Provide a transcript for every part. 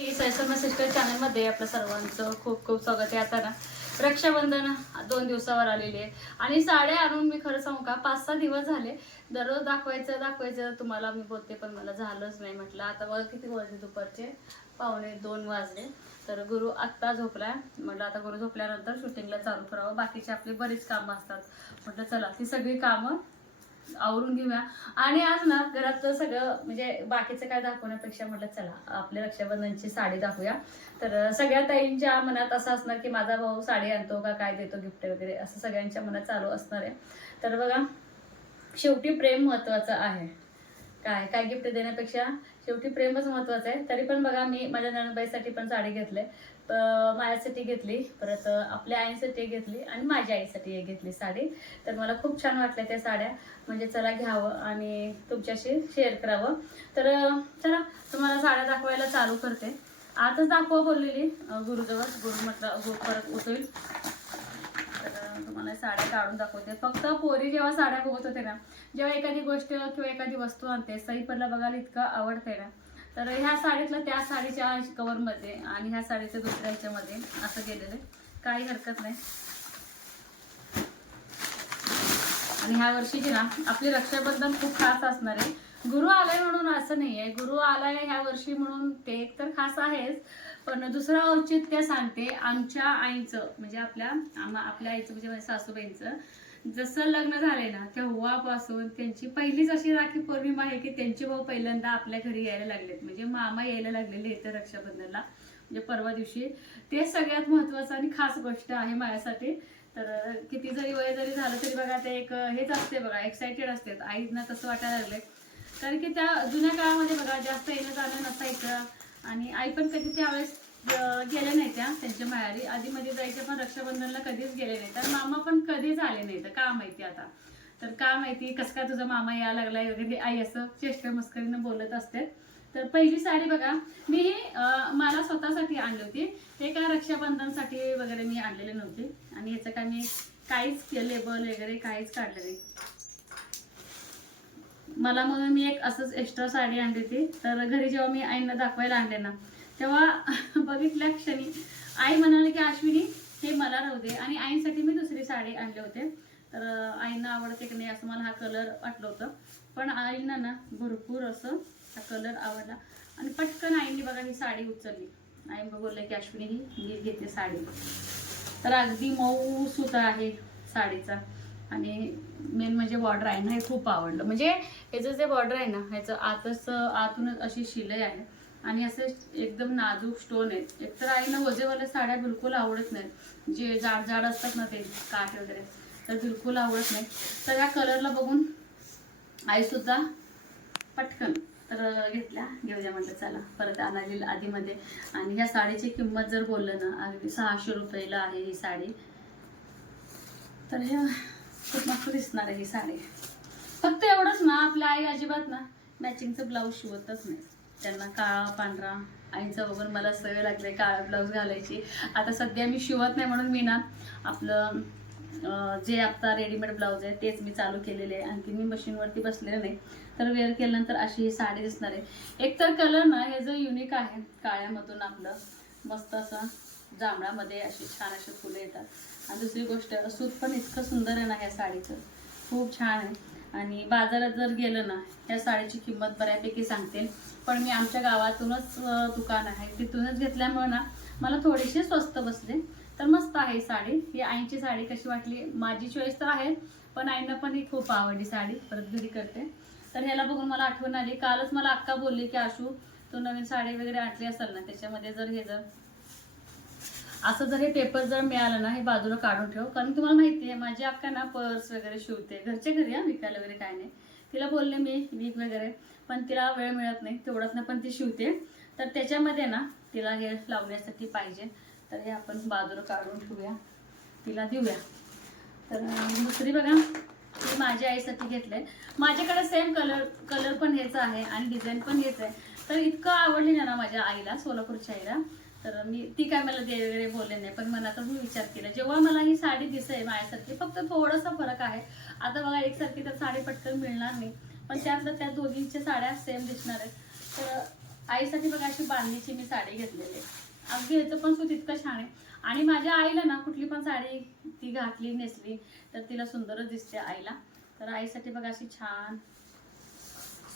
सैसर्मा sister चॅनलमध्ये आपलं सर्वांचं खूप खूप स्वागत आहे. आता ना रक्षाबंधन 2 दिवसावर आलेली आहे आणि साड्या आणून मी खरं सांगू का 5-6 दिवस झाले. दररोज दाखवायचं तुम्हाला मी बोलते, पण मला झालंच नाही. म्हटलं आता बघा किती वाजले, दुपारचे 1:45 वाजले. तर गुरु आत्ता झोपलाय. म्हटलं आता गुरु झोपल्यानंतर शूटिंगला चालू करावं. बाकीचे आपली बरीच कामं असतात. म्हटलं चला ती सगळी कामं आवरून घेऊया. आणि आज ना घरात सगळं म्हणजे बाकीचं काय दाखवण्यापेक्षा म्हटलं चला आपल्या रक्षाबंधनची साडी दाखवूया. तर सगळ्या ताईंच्या मनात असं असणार की माझा भाऊ साडी आणतो का काय देतो गिफ्ट वगैरे, असं सगळ्यांच्या मनात चालू असणार आहे. तर बघा, शेवटी प्रेम महत्वाचं आहे. काय काय गिफ्ट देण्यापेक्षा शेवटी प्रेमच महत्वाचं आहे. तरी पण बघा, मी माझ्या नणंदबाईसाठी पण साडी घेतली, माझ्यासाठी घेतली, परत आपल्या आईसाठी घेतली आणि माझ्या आईसाठी एक घेतली साडी. तर मला खूप छान वाटल्या त्या साड्या. म्हणजे चला घ्यावं आणि तुमच्याशी शेअर करावं. तर चला तुम्हाला साड्या दाखवायला चालू करते. आताच दाखवा बोललेली गुरुजवळ. गुरु म्हटलं गुरु परत उचल. तर तुम्हाला साड्या काढून दाखवते. फक्त पोरी जेव्हा साड्या बघत होते ना, जेव्हा एखादी गोष्ट किंवा एखादी वस्तू आणते, सईपरला बघायला इतकं आवडते ना, तर ह्या साडीतलं त्या साडीच्या कवरमध्ये आणि ह्या साडीच्या दुसऱ्या ह्याच्यामध्ये असं गेलेलं आहे. काही हरकत नाही. आणि ह्या वर्षीची ना आपली रक्षाबंधन खूप खास असणार आहे. गुरु आलाय म्हणून असं नाही आहे. गुरु आलाय ह्या वर्षी म्हणून ते एक तर खास आहेच, पण दुसरं औचित्य सांगते. आमच्या आईचं म्हणजे आपल्या आईचं म्हणजे माझ्या सासूबाईंचं जसं लग्न झालंय ना, तेव्हापासून त्यांची पहिलीच अशी राखी पौर्णिमा आहे की त्यांचे भाऊ पहिल्यांदा आपल्या घरी यायला लागलेत. म्हणजे मामा यायला लागलेले इथं रक्षाबंधनला, म्हणजे परवा दिवशी. ते सगळ्यात महत्वाचं आणि खास गोष्ट आहे माझ्यासाठी. तर किती जरी वय जरी झालं तरी बघा, ते एक हेच असते बघा, एक्साइटेड असते. आईना तसं वाटायला लागले, कारण की त्या जुन्या काळामध्ये बघा जास्त येणं जाणं नसायचं. आणि आई पण कधी त्यावेळेस गेले नाही त्यांच्या माहेरी. आधीमध्ये जायचे पण रक्षाबंधनला कधीच गेले नाही. तर मामा पण कधीच आले नाही. तर का माहिती आता, तर का माहिती कसं काय तुझा मामा यायला लागलाय वगैरे आई असं चेष्टा मस्करीनं बोलत असते. तर पहिली साडी बघा, मी मला स्वतःसाठी आणली होती. हे काय रक्षाबंधनसाठी वगैरे मी आणलेले नव्हते. आणि ह्याचं काय मी काहीच लेबल वगैरे काहीच काढलं नाही. मला म्हणून मी एक असंच एक्स्ट्रा साडी आणली होती. तर घरी जेव्हा मी आईंना दाखवायला आणले ना, तेव्हा बघितल्या क्षणी आई म्हणाले की अश्विनी हे मला राहू दे. आणि आईंसाठी मी दुसरी साडी आणले होते. तर आईंना आवडते की नाही असं मला हा कलर वाटलं होतं, पण आईंना ना भरपूर असं हा कलर आवडला. आणि पटकन आईंनी बघा ही साडी उचलली. आई बोलले की अश्विनी ही मी घेते साडी. तर अगदी मऊ सूत आहे साडीचा. आणि मेन म्हणजे बॉर्डर आहे ना, हे खूप आवडलं. म्हणजे ह्याचं जे बॉर्डर आहे ना, ह्याचं आतूनच अशी शिलाई आहे आणि असे एकदम नाजूक स्टोन आहेत. एकतर आईना वजेवाल्या साड्या बिलकुल आवडत नाहीत, जे जाड जाड असतात ना ते काठ वगैरे, तर बिलकुल आवडत नाही. तर ह्या कलरला बघून आई सुद्धा पटकन तर घेऊया म्हटलं चला परत आणायला आधीमध्ये. आणि ह्या साडीची किंमत जर बोललं ना, अगदी 600 रुपयाला आहे ही साडी. तर हे खूप मस्त दिसणार आहे ही साडी. फक्त एवढंच ना, आपल्या आई अजिबात ना मॅचिंगचं ब्लाऊज शिवतच नाही. त्यांना काळा पांढरा, आईचं बघून मला सवय लागली काळा ब्लाऊज घालायची. आता सध्या मी शिवत नाही म्हणून मी ना आपलं जे आता रेडीमेड ब्लाऊज आहे तेच मी चालू केलेले आहे. आणखी मी मशीनवरती बसलेले नाही. तर वेअर केल्यानंतर अशी ही साडी दिसणार आहे. एकतर कलर ना हे जो युनिक आहे, काळ्यामधून आपलं मस्त असं जांभळामध्ये अशी छान अशी फुलं येतात. आणि दुसरी गोष्ट सूत पण इतकं सुंदर आहे ना ह्या साडीचं, खूप छान आहे. आणि बाजारात जर गेलं ना, ह्या साडीची किंमत बऱ्यापैकी सांगते, पण मी आमच्या गावातूनच दुकान आहे तिथूनच घेतल्यामुळे ना मला थोडीशी स्वस्त बसले. तर मस्त आहे साडी. ही आईची साडी कशी वाटली, माझी चॉईस तर आहे, पण आईंना पण ही खूप आवडली साडी. परत घरी करते. तर ह्याला बघून मला आठवण आली, कालच मला अक्का बोलली की आशू तू नवीन साडी वगैरे आणली असेल ना, त्याच्यामध्ये जर हे जर असं जर हे पेपर जर मिळालं ना, हे बाजूला काढून ठेव. कारण तुम्हाला माहिती आहे माझी अक्का ना पर्स वगैरे शिवते घरच्या घरी, विकायला वगैरे काय नाही. तिला बोलले मी वीक वगैरे, पण तिला वेळ मिळत नाही तेवढंच ना, पण ती शिवते. तर त्याच्यामध्ये ना तिला हे लावण्यासाठी पाहिजे. तर हे आपण बाजूला काढून ठेवूया, तिला देऊया. तर दुसरी बघा, मी माझ्या आईसाठी घेतलंय. माझ्याकडे सेम कलर पण हेच आहे आणि डिझाईन पण हेच आहे. तर इतकं आवडली ना माझ्या आईला, सोलापूरच्या आईला. तर मी ती काय मला दे वगैरे बोलले नाही, पण मनातच मी विचार केला जेव्हा मला ही साडी दिसेल माझ्यासारखी. फक्त थोडासा फरक आहे. आता बघा एकसारखी तर साडी पटकन मिळणार नाही, पण त्यातल्या त्या दोघींच्या साड्या सेम दिसणार आहेत. तर आईसाठी बघा अशी बांधणीची मी साडी घेतलेली आहे. अगदी ह्याचं पण सूत इतकं छान आहे. आणि माझ्या आईला ना कुठली पण साडी ती घातली नेसली तर तिला सुंदरच दिसते आईला. तर आईसाठी बघा अशी छान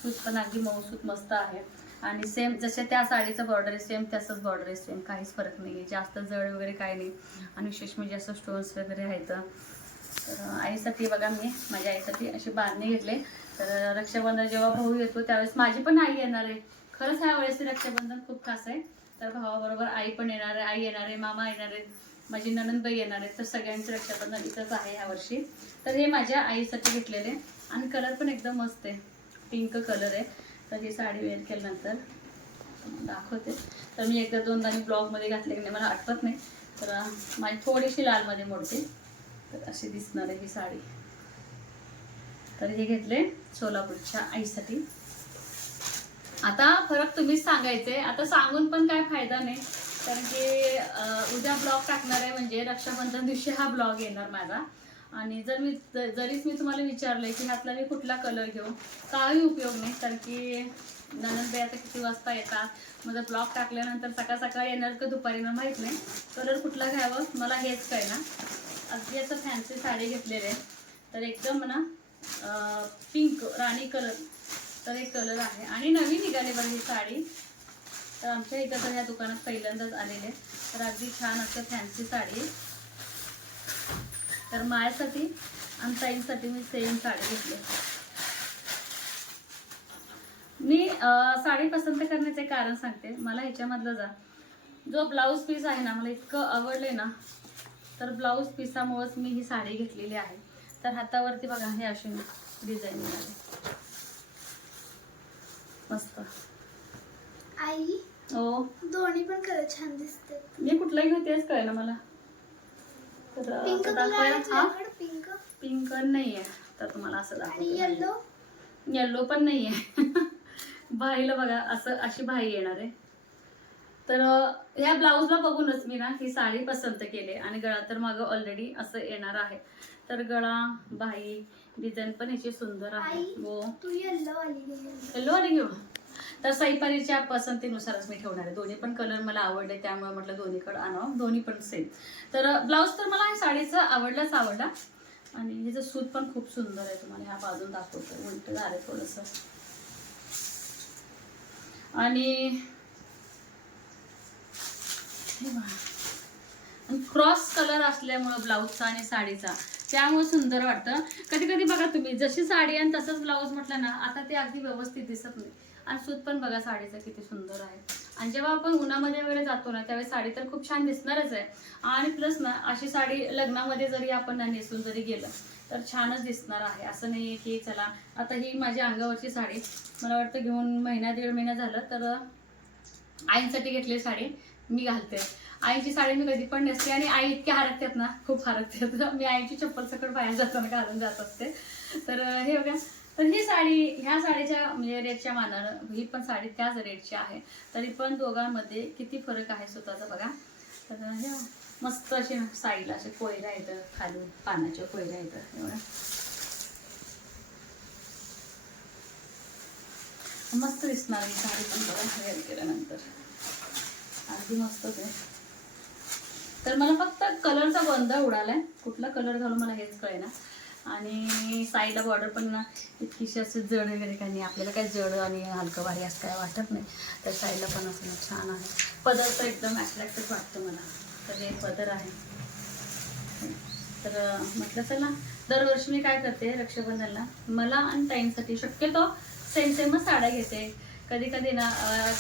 सूत पण अगदी मऊ सूत मस्त आहे. आणि सेम जसे त्या साडीचं बॉर्डर आहे सेम तसंच बॉर्डर आहे सेम, काहीच फरक नाही आहे. जास्त जड वगैरे काही नाही. आणि विशेष म्हणजे असं स्टोन्स वगैरे आहेत. तर आईसाठी बघा मी माझ्या आईसाठी अशी बांधणी घेतले. तर रक्षाबंधन जेव्हा भाऊ येतो त्यावेळेस माझी पण आई येणार आहे. खरंच ह्या वेळेस रक्षाबंधन खूप खास आहे. तर भावाबरोबर आई पण येणार आहे, आई येणार आहे, मामा येणार आहे, माझी नणंदबाई येणार आहे. तर सगळ्यांचं रक्षाबंधन इथंच आहे ह्या वर्षी. तर हे माझ्या आईसाठी घेतलेले आणि कलर पण एकदम मस्त आहे, पिंक कलर आहे. तर ही साडी वेअर केल्यानंतर दाखवते. तर मी एकदा दोनदा मी ब्लॉगमध्ये घातले की नाही मला आठवत नाही. तर माझी थोडीशी लालमध्ये मोडते. तर अशी दिसणार आहे ही साडी. तर हे घेतले सोलापूरच्या आईसाठी. आता फरक तुम्हीच सांगायचे, आता सांगून पण काय फायदा नाही. कारण की उद्या ब्लॉग टाकणार आहे म्हणजे रक्षाबंधन दिवशी हा ब्लॉग येणार माझा. आणि जरीच मी तुम्हाला विचारलंय की ह्यातला मी कुठला कलर घेऊ, काही उपयोग नाही. कारण की नणंदबाई आता किती वाजता येतात, माझा ब्लॉग टाकल्यानंतर सकाळ सकाळी येणार का दुपारी येणार माहीत नाही. कलर कुठला घ्यावं मला हेच कळेना. अगदी असं फॅन्सी साडी घेतलेली आहे. तर एकदम ना पिंक राणी कलर तर एक कलर आहे. आणि नवीन निघाली बरं ही साडी. तर आमच्या इथं तर ह्या दुकानात पहिल्यांदाच आलेले. तर अगदी छान असं फॅन्सी साडी. तर माझ्यासाठी आणि ताईंसाठी मी सेम साडी घेतली. मी साडी पसंत करण्याचे कारण सांगते. मला ह्याच्यामधलं जो ब्लाऊज पीस आहे ना मला इतकं आवडले ना. तर ब्लाऊज पीसामुळेच मी ही साडी घेतलेली आहे. तर हातावरती बघा हे अशी डिझाईन मिळाली मस्त. आई हो दोन्ही पण कलर छान दिसते. मी कुठलाही घेऊ तेच कळेना मला. तर पिंक कलर पिंक पिंक नाही आहे. तर तुम्हाला असं आणि दाखवते. येल्लो पण नाही आहे. भाईला बघा असं अशी भाई येणार आहे. तर ह्या ब्लाऊजला बघूनच मी ना ही साडी पसंत केली. आणि गळा तर मागं ऑलरेडी असं येणार आहे. तर गळा भाई डिझाईन पण याची सुंदर आहे. हो तू येल्लो वाली घेऊ. तर सईपारीच्या पसंतीनुसारच मी ठेवणार आहे. दोन्ही पण कलर मला आवडले त्यामुळे म्हटलं दोन्हीकडे आणावं. दोन्ही पण सेम. तर ब्लाऊज तर मला ह्या साडीचं आवडला. आणि हिचं सूत पण खूप सुंदर आहे. तुम्हाला ह्या बाजून दाखवतो उलट झालं थोडंसं. आणि क्रॉस कलर असल्यामुळं ब्लाऊजचा आणि साडीचा त्यामुळे सुंदर वाटतं. कधी कधी बघा तुम्ही जशी साडी आणि तसंच ब्लाऊज म्हटलं ना आता ते अगदी व्यवस्थित दिसत नाही. आणि सूत पण बघा साडीचं किती सुंदर आहे. आणि जेव्हा आपण उन्हामध्ये वगैरे जातो ना त्यावेळी साडी तर खूप छान दिसणारच आहे. आणि प्लस ना अशी साडी लग्नामध्ये जरी आपण नेसून जरी गेलं तर छानच दिसणार आहे. असं नाही आहे की चला आता ही माझ्या अंगावरची साडी मला वाटतं घेऊन महिना दीड महिना झालं. तर आईंसाठी घेतली साडी मी घालते. आईची साडी मी कधी पण नेसते. आणि आई इतक्या हरकतात ना खूप हरकतात. मी आईची चप्पल सकट बाहेर जाताना घालून जात असते. तर हे बघा. तर ही साडी ह्या साडीच्या म्हणजे रेटच्या मानानं ही पण साडी त्याच रेटची आहे. तरी पण दोघांमध्ये किती फरक आहे स्वतःचा बघा. तर हे मस्त असे साईडला असे कोयऱ्या येतं खाली पानाच्या कोयऱ्या येतं एवढ्या मस्त दिसणार ही साडी पण बघा वेअर केल्यानंतर अगदी मस्तच आहे. तर मला फक्त कलरचा गोंधळ उडालाय. कुठला कलर घालून मला हेच कळेना. आणि साईडला बॉर्डर पण ना इतकीशी असं जड वगैरे काही नाही. आपल्याला काय जड आणि हलकं भारी असं काय वाटत नाही. तर साईडला पण असं ना छान आहे. पदर तर एकदम अट्रॅक्टिव्ह वाटतं मला. तर हे पदर आहे. तर म्हटलं चला दरवर्षी मी काय करते रक्षाबंधनला मला आणि ताईंसाठी शक्यतो सेमच साड्या घेते. कधी कधी ना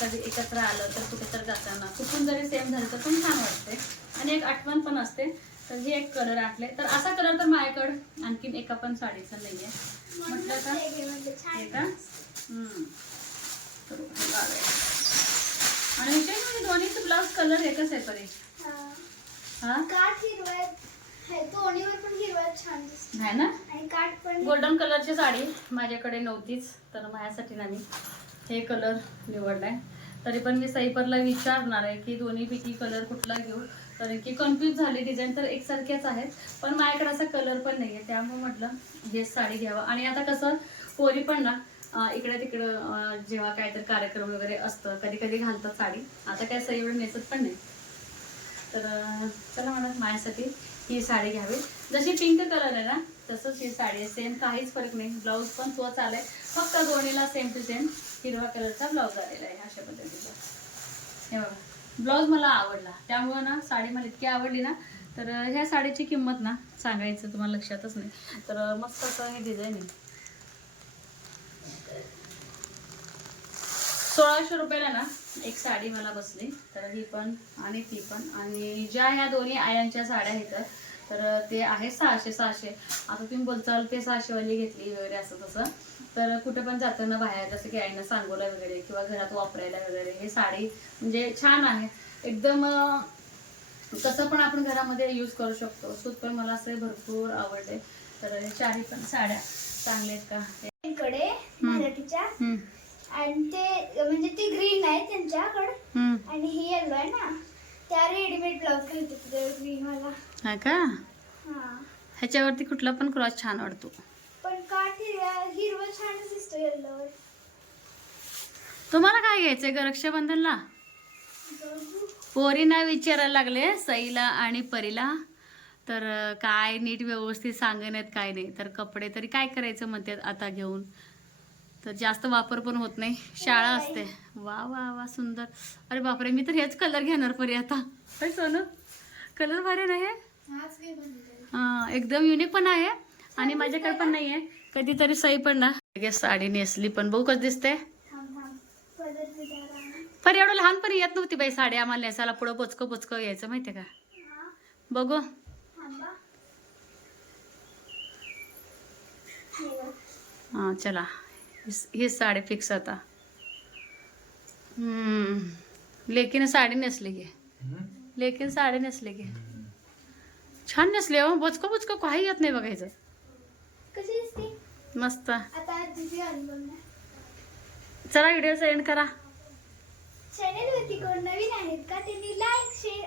कधी एकत्र आलं तर कुठे तर जाताना कुठून जरी सेम झालं तर पण छान वाटते. आणि एक आठवण पण असते. तर हे एक कलर आटले. तर असा कलर तर माझ्याकडं आणखीन एका पण साडीचा नाहीये. म्हटलं का हे का आणि विशेष म्हणजे दोन्हीचे ब्लाऊज कलर एकच आहे परी. हा काठ हिरवा दोन्हीवर पण हिरवा छान दिसतो आहे ना. आणि काठ पण गोल्डन कलरची साडी माझ्याकडे नव्हतीच. तर माझ्यासाठी ना मी हे कलर निवडलाय. तरी पण मी सईपरला विचारणार आहे की दोन्हीपैकी कलर कुठला घेऊ. कारण की कन्फ्यूज झाली. डिझाईन तर एकसारख्याच आहेत पण माझ्याकडे असा कलर पण नाही आहे. त्यामुळे म्हटलं हेच साडी घ्यावं. आणि आता कसं पोरी पण ना इकडे तिकडं जेव्हा काहीतरी कार्यक्रम वगैरे असतं कधी कधी घालतात साडी. आता काय असं एवढं नेसत पण नाही. तर चला म्हणत माझ्यासाठी ही साडी घ्यावी. जशी पिंक कलर आहे ना तसंच ही साडी आहे, सेम काहीच फरक नाही. ब्लाऊज पण तोच आलाय, फक्त दोन्हीला सेम टू सेम हिरवा कलरचा ब्लाऊज आलेला आहे अशा पद्धतीचा. हे बघा, ब्लाऊज मला आवडला त्यामुळं ना साडी मला इतकी आवडली ना. तर ह्या साडीची किंमत ना सांगायचं तुम्हाला लक्षातच नाही. तर मस्त असं हे डिझाईन आहे. 1600 रुपयाला ना एक साडी मला बसली. तर ही पण आणि ती पण, आणि ज्या ह्या दोन्ही आयांच्या साड्या आहेत तर ते आहे 600. आता तुम्ही बोलचाल ते 600 वाली घेतली वगैरे असं तसं. तर कुठे पण जाताना बाहेर जसं की आईनं सांगोला वगैरे किंवा घरात वापरायला वगैरे हे साडी म्हणजे छान आहे एकदम. कसं पण आपण घरामध्ये यूज करू शकतो. सूत पण मला असं भरपूर आवडले. तर हे चारी पण साड्या चांगल्या आहेत का कडे मराठीच्या, आणि ते म्हणजे ती ग्रीन आहे त्यांच्याकडे आणि ही येलो आहे ना, त्या रेडीमेड ब्लाउज घालते ग्रीन वाला. हा का? हा, ह्याच्यावरती कुठला पण क्रॉस छान वाटतो. पण काठ हिरवं छानच दिसतो येल्लोवर. तुम्हाला काय घ्यायचंय ग रक्षाबंधनला? पोरींना विचारायला लागले सईला आणि परीला. तर काय नीट व्यवस्थित सांगण्यात काय नाही. तर कपडे तरी काय करायचं म्हणतात आता घेऊन. तर जास्त वापर पण होत नाही, शाळा असते. वा वा वा सुंदर. अरे बापरे, मी तर हेच कलर घेणार परी आता. काय सोनं कलर भारी नाही हा, एकदम युनिक पण आहे आणि माझ्याकडे पण नाही आहे. कधीतरी सई पण ना साडी नेसली पण बघू कसं दिसते. पर एवढं लहानपणी येत नव्हती बाई साडी आम्हाला नेसायला. पुढं पोचकं पोचकं यायचं माहितीये का. बघू हा चला, ही साडी फिक्स आता. लेकीने साडी नेसली की, लेकीने साडी नेसली की छान नेसली हो. बोचकं बोचकं काही येत नाही बघायचं. कशी दिसते मस्त. आता दिदी चला व्हिडिओ सेंड करा. चॅनल वरती कोण नवीन आहेत का त्यांनी लाईक शेअर